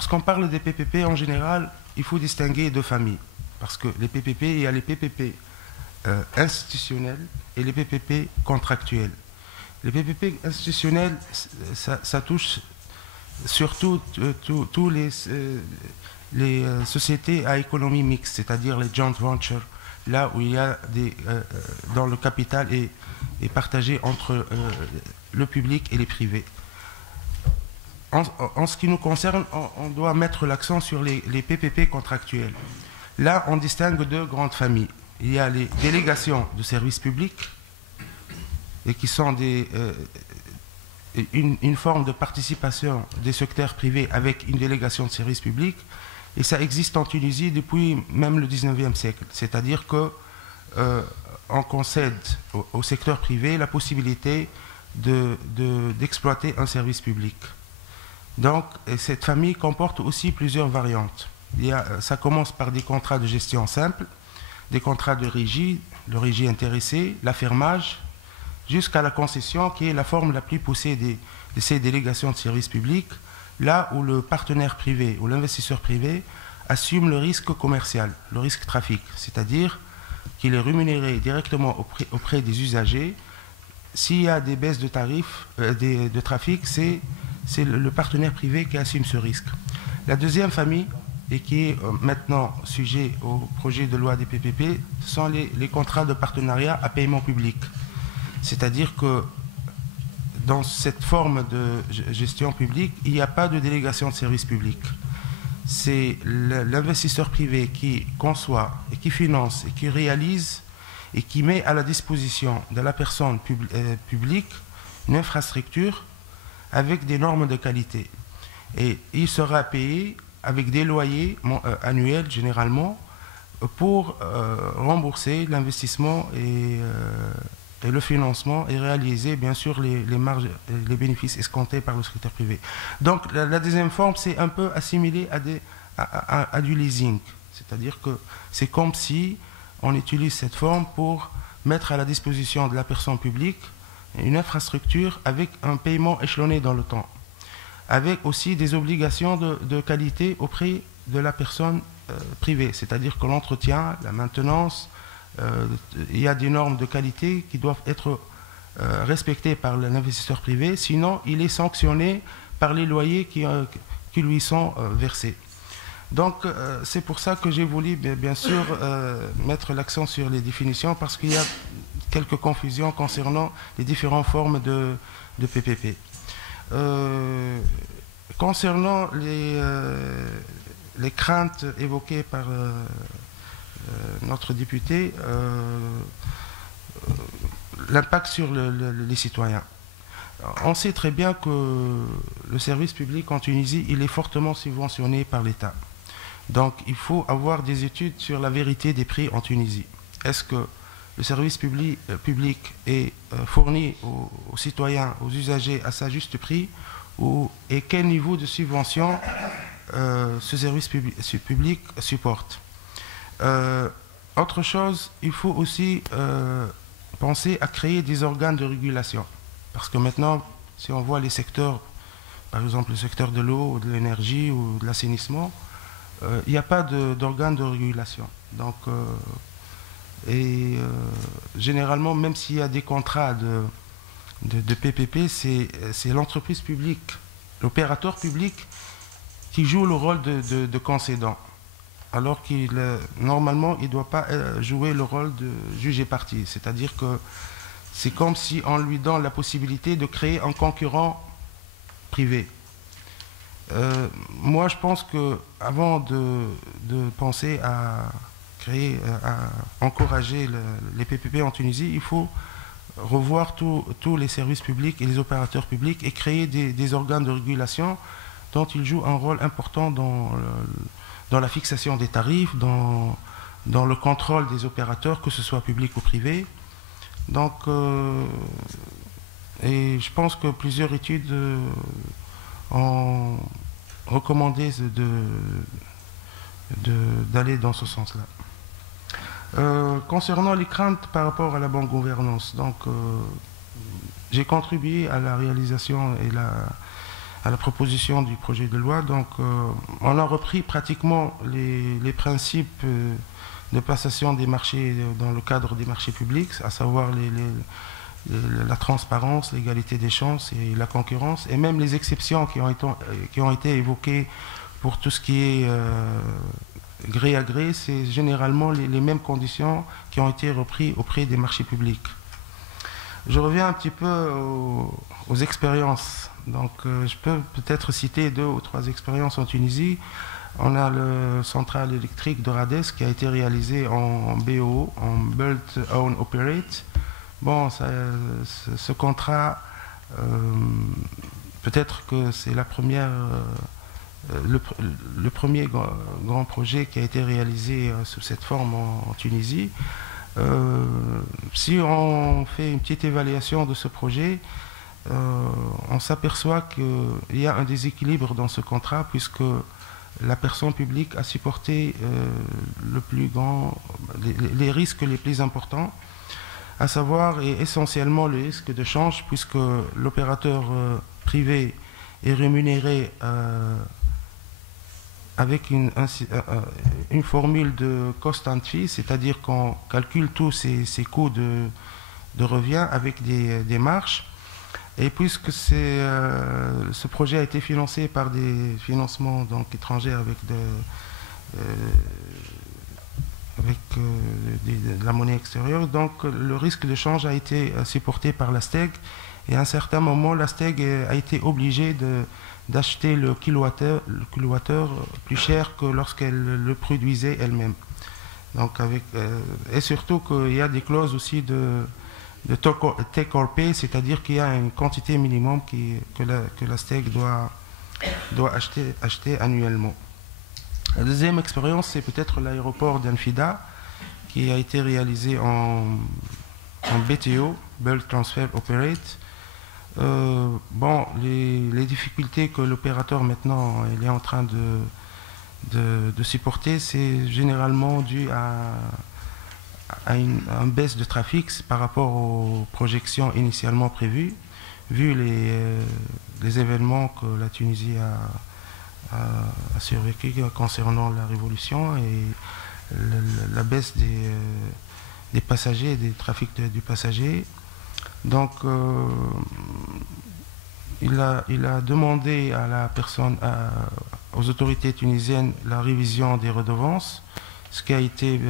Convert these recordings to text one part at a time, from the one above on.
lorsqu'on parle des PPP en général, il faut distinguer deux familles. Parce que les PPP, il y a les PPP institutionnels et les PPP contractuels. Les PPP institutionnels, ça touche surtout tous les sociétés à économie mixte, c'est-à-dire les joint ventures, là où il y a dans le capital est partagé entre le public et les privés. En ce qui nous concerne, on doit mettre l'accent sur les PPP contractuels. Là, on distingue deux grandes familles. Il y a les délégations de services publics, et qui sont une forme de participation des secteurs privés avec une délégation de services publics. Et ça existe en Tunisie depuis même le 19e siècle. C'est-à-dire qu'on concède au secteur privé la possibilité d'exploiter un service public. Donc, cette famille comporte aussi plusieurs variantes. Ça commence par des contrats de gestion simples, des contrats de régie, le régie intéressé, l'affermage, jusqu'à la concession, qui est la forme la plus poussée de ces délégations de services publics, là où le partenaire privé ou l'investisseur privé assume le risque commercial, le risque trafic, c'est-à-dire qu'il est rémunéré directement auprès des usagers. S'il y a des baisses de tarifs, de trafic, c'est le partenaire privé qui assume ce risque. La deuxième famille, et qui est maintenant sujet au projet de loi des PPP, sont les contrats de partenariat à paiement public. C'est-à-dire que dans cette forme de gestion publique, il n'y a pas de délégation de service public. C'est l'investisseur privé qui conçoit et qui finance et qui réalise et qui met à la disposition de la personne publique une infrastructure avec des normes de qualité. Et il sera payé avec des loyers annuels généralement pour rembourser l'investissement et le financement et réaliser bien sûr les marges, les bénéfices escomptés par le secteur privé. Donc la deuxième forme, c'est un peu assimilé à du leasing. C'est-à-dire que c'est comme si on utilise cette forme pour mettre à la disposition de la personne publique une infrastructure avec un paiement échelonné dans le temps, avec aussi des obligations de qualité auprès de la personne privée. C'est-à-dire que l'entretien, la maintenance, il y a des normes de qualité qui doivent être respectées par l'investisseur privé, sinon il est sanctionné par les loyers qui lui sont versés. Donc c'est pour ça que j'ai voulu bien sûr mettre l'accent sur les définitions, parce qu'il y a quelques confusions concernant les différentes formes de PPP. Concernant les craintes évoquées par notre député, l'impact sur les citoyens. On sait très bien que le service public en Tunisie, il est fortement subventionné par l'État. Donc il faut avoir des études sur la vérité des prix en Tunisie. Est-ce que le service public est fourni aux citoyens, aux usagers à sa juste prix, et quel niveau de subvention ce service public supporte? Autre chose, il faut aussi penser à créer des organes de régulation. Parce que maintenant, si on voit les secteurs, par exemple le secteur de l'eau, de l'énergie ou de l'assainissement, il n'y a pas d'organes de régulation. Donc, généralement, même s'il y a des contrats de PPP, c'est l'entreprise publique, l'opérateur public qui joue le rôle de concédant. Alors qu'il normalement, il ne doit pas jouer le rôle de juge et partie. C'est-à-dire que c'est comme si on lui donne la possibilité de créer un concurrent privé. Moi, je pense qu'avant de penser à encourager les PPP en Tunisie, il faut revoir tous les services publics et les opérateurs publics et créer des organes de régulation dont ils jouent un rôle important dans la fixation des tarifs, dans le contrôle des opérateurs, que ce soit public ou privé. Donc, et je pense que plusieurs études ont recommandé d'aller dans ce sens-là. Concernant les craintes par rapport à la bonne gouvernance, donc j'ai contribué à la réalisation et à la proposition du projet de loi. Donc, on a repris pratiquement les principes de passation des marchés dans le cadre des marchés publics, à savoir la transparence, l'égalité des chances et la concurrence, et même les exceptions qui ont été évoquées pour tout ce qui est gré à gré, c'est généralement les mêmes conditions qui ont été reprises auprès des marchés publics. Je reviens un petit peu aux expériences. Donc, je peux peut-être citer 2 ou 3 expériences en Tunisie. On a le centrale électrique de Rades qui a été réalisé en BO, en Build Own Operate. Bon, ce contrat, peut-être que c'est la première, le premier grand projet qui a été réalisé sous cette forme en Tunisie. Si on fait une petite évaluation de ce projet, on s'aperçoit qu'il y a un déséquilibre dans ce contrat puisque la personne publique a supporté les risques les plus importants, à savoir et essentiellement le risque de change puisque l'opérateur privé est rémunéré avec une formule de cost and fee, c'est-à-dire qu'on calcule tous ces coûts de revient avec des marges. Et puisque ce projet a été financé par des financements donc, étrangers avec de la monnaie extérieure, donc le risque de change a été supporté par la STEG. Et à un certain moment, la STEG a été obligée d'acheter le kilowattheure plus cher que lorsqu'elle le produisait elle-même. Donc et surtout qu'il y a des clauses aussi de take or pay, c'est-à-dire qu'il y a une quantité minimum que la STEG doit acheter annuellement. La deuxième expérience, c'est peut-être l'aéroport d'Anfida, qui a été réalisé en BTO, Bulk Transfer Operate. Bon, les difficultés que l'opérateur maintenant est en train de supporter, c'est généralement dû à une baisse de trafic par rapport aux projections initialement prévues, vu les événements que la Tunisie a survécu concernant la révolution et la baisse des passagers, des trafics du passager. Donc, il a demandé à la personne, aux autorités tunisiennes la révision des redevances, ce qui a été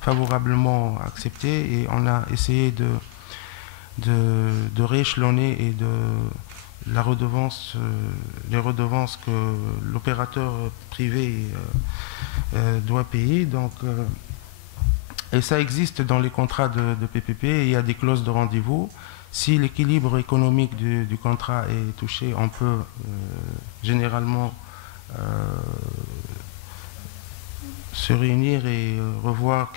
favorablement accepté et on a essayé de rééchelonner et les redevances que l'opérateur privé doit payer. Donc, et ça existe dans les contrats de PPP, et il y a des clauses de rendez-vous. Si l'équilibre économique du contrat est touché, on peut généralement se réunir et revoir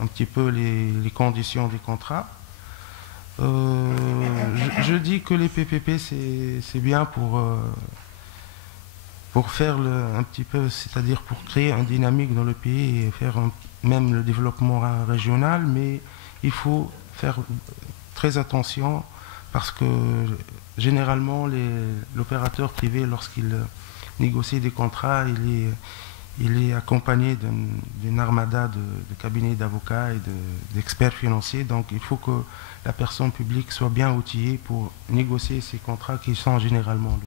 un petit peu les conditions du contrat. Je dis que les PPP c'est bien pour faire un petit peu, c'est-à-dire pour créer une dynamique dans le pays et faire même le développement régional, mais il faut faire très attention parce que généralement l'opérateur privé, lorsqu'il négocie des contrats, il est accompagné d'une armada de cabinets d'avocats et d'experts financiers. Donc il faut que la personne publique soit bien outillée pour négocier ces contrats qui sont généralement